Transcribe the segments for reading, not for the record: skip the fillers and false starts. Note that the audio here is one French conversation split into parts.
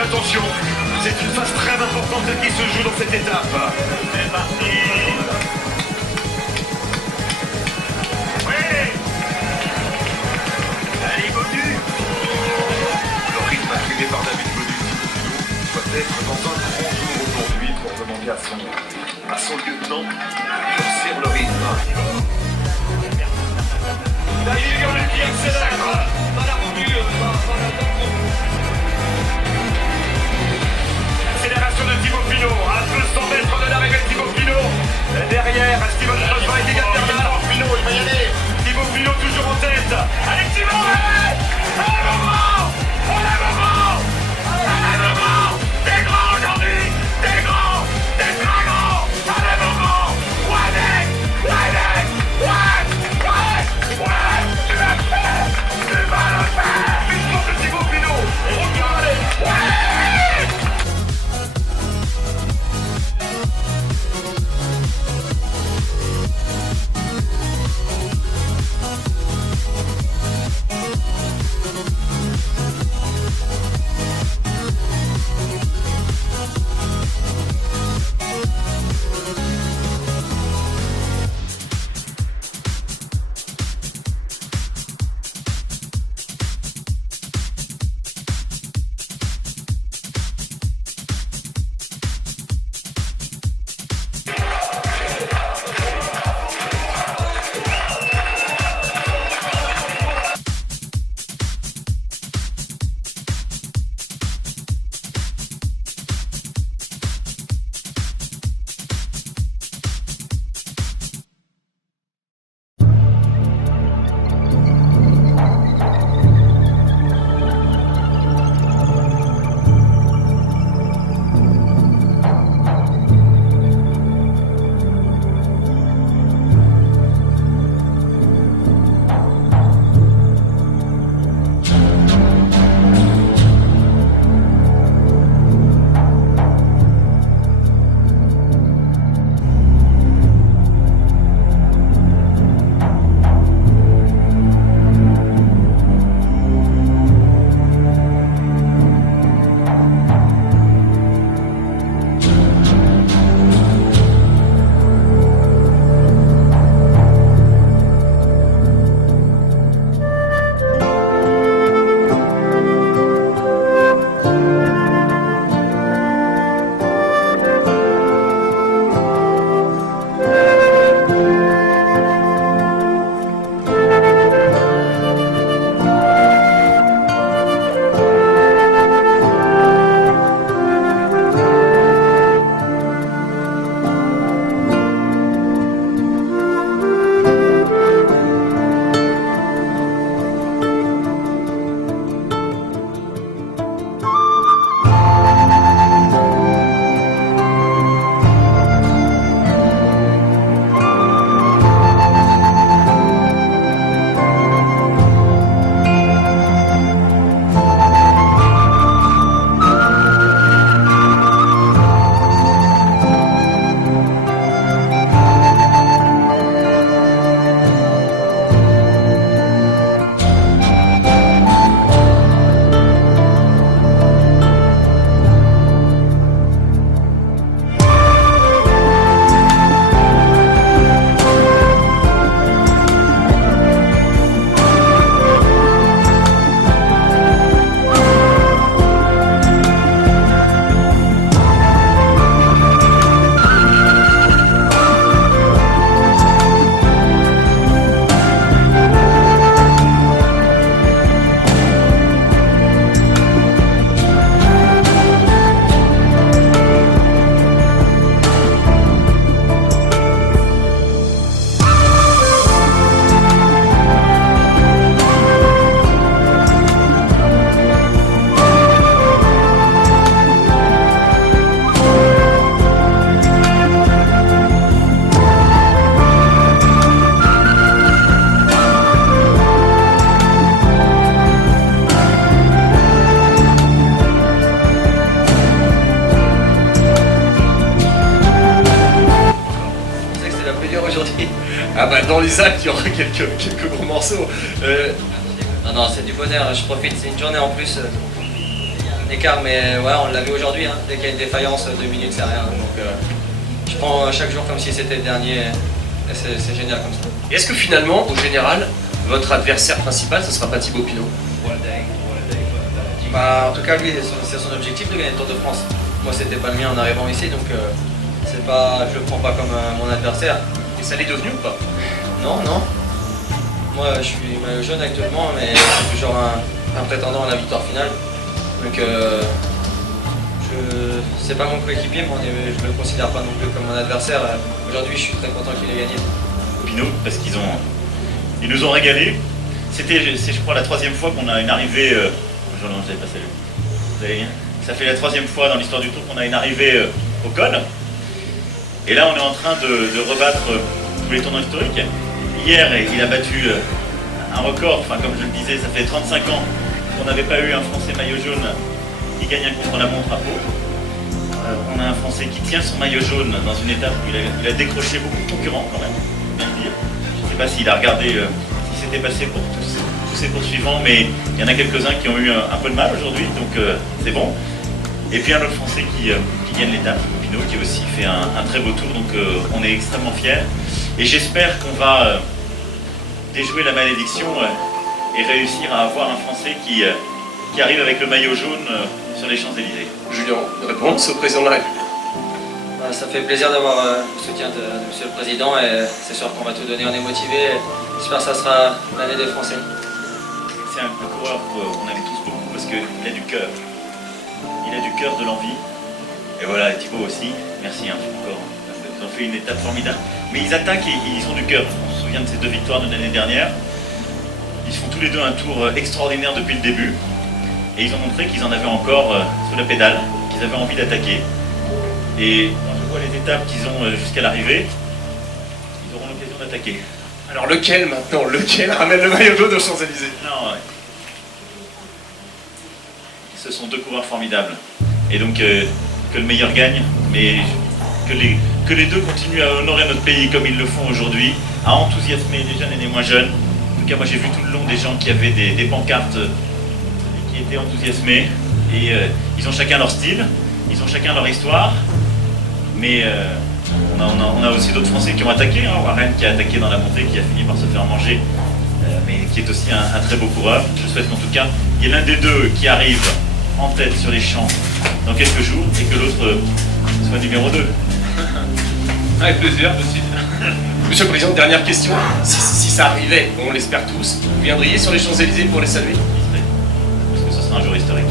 Attention, c'est une phase très importante qui se joue dans cette étape. C'est parti. Oui. Allez, Godu. Le rythme attribué par David Godu doit être dans un grand jour aujourd'hui pour demander à son lieutenant d'observer le rythme. David Godu qui accélère dans la revue, accélération de Thibaut Pinot, à 200 mètres de l'arrivée de Thibaut Pinot. Derrière, Steven Crosby est égal derrière Pinot, il va y aller. Thibaut Pinot toujours en tête. Allez Thibaut, allez. Allez maman. Allez maman. Allez maman. T'es grand aujourd'hui. T'es grand. T'es très grand. Allez maman. Ouais mec. Ouais mec. Ouais. Ouais. Ouais. Tu vas le faire. Tu vas le faire. Victoire de Thibaut Pinot. Ah bah dans les Alpes, il y aura quelques gros morceaux. Non, c'est du bonheur, je profite, c'est une journée en plus. Un écart, mais ouais, on l'a vu aujourd'hui, hein. Dès qu'il y a une défaillance, 2 minutes c'est rien. Donc je prends chaque jour comme si c'était le dernier, et c'est génial comme ça. Et est-ce que finalement, au général, votre adversaire principal, ce sera pas Thibaut Pinot? Bah, en tout cas, lui, c'est son objectif de gagner le Tour de France. Moi, c'était pas le mien en arrivant ici, donc c'est pas, je le prends pas comme mon adversaire. Et ça l'est devenu ou pas? Non. Moi, je suis maillot jaune actuellement, mais c'est toujours un prétendant à la victoire finale. Donc, c'est pas mon coéquipier, mais je le considère pas non plus comme mon adversaire. Aujourd'hui, je suis très content qu'il ait gagné. Pinot, parce ils nous ont régalé. C'est, je crois, la 3e fois qu'on a une arrivée. Non, je l'avais pas salué. Vous allez bien? Ça fait la 3e fois dans l'histoire du Tour qu'on a une arrivée au col. Et là, on est en train de rebattre tous les tournois historiques. Hier, il a battu un record. Enfin, comme je le disais, ça fait 35 ans qu'on n'avait pas eu un Français maillot jaune qui gagne un contre-la-montre à Pau. On a un Français qui tient son maillot jaune dans une étape où il a décroché beaucoup de concurrents quand même, bien le dire. Je ne sais pas s'il a regardé ce qui s'était passé pour tous ses poursuivants, mais il y en a quelques-uns qui ont eu un peu de mal aujourd'hui, donc c'est bon. Et puis un autre Français qui gagne l'étape, Pinot, qui a aussi fait un très beau tour, donc on est extrêmement fiers. Et j'espère qu'on va déjouer la malédiction et réussir à avoir un Français qui arrive avec le maillot jaune sur les Champs-Élysées. Julien, une réponse au président de la République? Bah, ça fait plaisir d'avoir le soutien de Monsieur le Président et c'est sûr qu'on va tout donner, on est motivé. J'espère que ça sera l'année des Français. C'est un coureur qu'on aime tous beaucoup parce qu'il a du cœur. Il a du cœur, de l'envie. Et voilà, Thibaut aussi. Merci encore. Ils ont fait une étape formidable. Mais ils attaquent et ils ont du cœur. On se souvient de ces 2 victoires de l'année dernière. Ils font tous les deux un tour extraordinaire depuis le début. Et ils ont montré qu'ils en avaient encore sous la pédale, qu'ils avaient envie d'attaquer. Et quand je vois les étapes qu'ils ont jusqu'à l'arrivée, ils auront l'occasion d'attaquer. Alors lequel maintenant? Lequel ramène le maillot jaune aux Champs-Élysées? Non, ouais. Ce sont 2 coureurs formidables. Et donc que le meilleur gagne, mais que les 2 continuent à honorer notre pays comme ils le font aujourd'hui, à enthousiasmer les jeunes et les moins jeunes. En tout cas, moi j'ai vu tout le long des gens qui avaient des pancartes qui étaient enthousiasmés. Et ils ont chacun leur style, ils ont chacun leur histoire. Mais on a aussi d'autres Français qui ont attaqué. Warren qui a attaqué dans la montée, qui a fini par se faire manger, mais qui est aussi un très beau coureur. Je souhaite qu'en tout cas, il y ait l'un des 2 qui arrive en tête sur les champs dans quelques jours et que l'autre soit numéro 2. Avec plaisir, aussi. Monsieur le Président, dernière question. Si ça arrivait, on l'espère tous, vous viendriez sur les Champs-Élysées pour les saluer? Parce que ce sera un jour historique.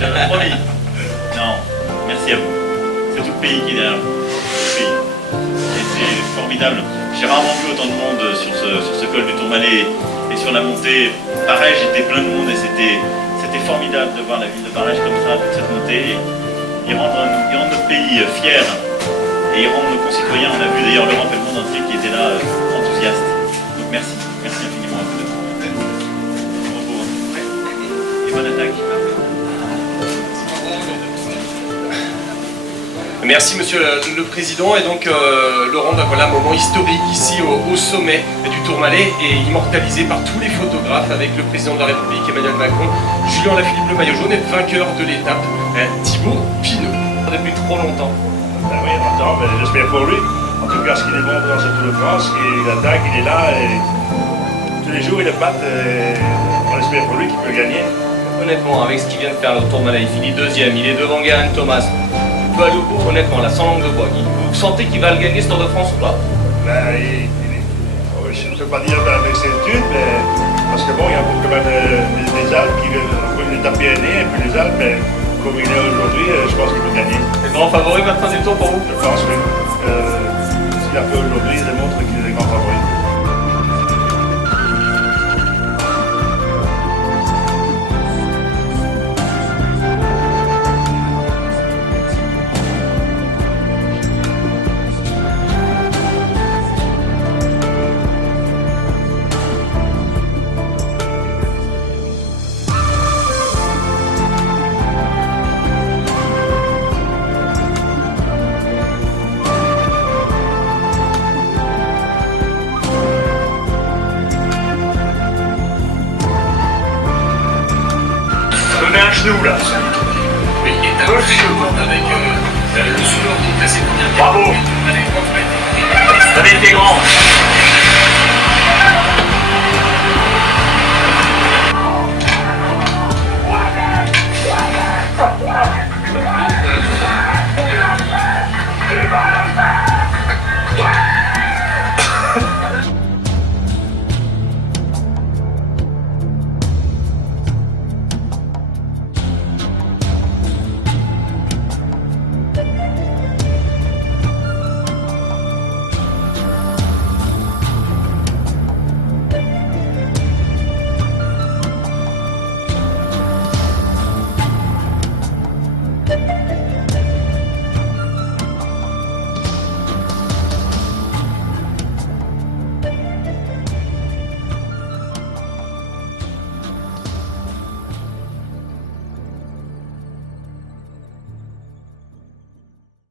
J'avais promis. Non, merci à vous. C'est tout le pays qui est derrière vous. Tout le pays. Et c'est formidable. J'ai rarement vu autant de monde sur ce col du Tourmalet et sur la montée. Pareil, j'étais plein de monde et c'était formidable de voir la ville de Barège comme ça, toute cette montée. Ils rendent notre pays fier et ils rendent nos concitoyens. On a vu d'ailleurs l'Europe et le monde entier qui étaient là enthousiastes. Donc merci infiniment à vous deux. Bravo. Et bonne attaque. Merci Monsieur le Président. Et donc Laurent, voilà un moment historique ici au sommet du Tourmalet et immortalisé par tous les photographes avec le Président de la République Emmanuel Macron, Julien Lafilippe le maillot jaune et vainqueur de l'étape, Thibaut Pinot. Depuis trop longtemps. Ben oui, longtemps, mais j'espère pour lui. En tout cas, ce qu'il est bon dans ce Tour de France, il attaque, il est là et tous les jours il est batte. On espère pour lui qu'il peut gagner. Honnêtement, avec ce qu'il vient de faire au Tourmalet, il finit 2e, il est devant Geraint Thomas. Il peut aller au bout, honnêtement, là, sans langue de bois. Vous sentez qu'il va le gagner ce Tour de France ou pas? Ben, je ne peux pas dire avec certitude, mais parce que bon, il y a quand même des Alpes qui veulent une étape Pyrénées et puis les Alpes, mais comme il est aujourd'hui, je pense qu'il peut gagner. C'est le grand favori maintenant du Tour pour vous? Je pense, oui. Ce qu'il a fait aujourd'hui, il démontre qu'il est le grand favori. genou là. Oui, et t'as un chevaux avec le souleur qui est assez bien. Bravo. T'avais été grand.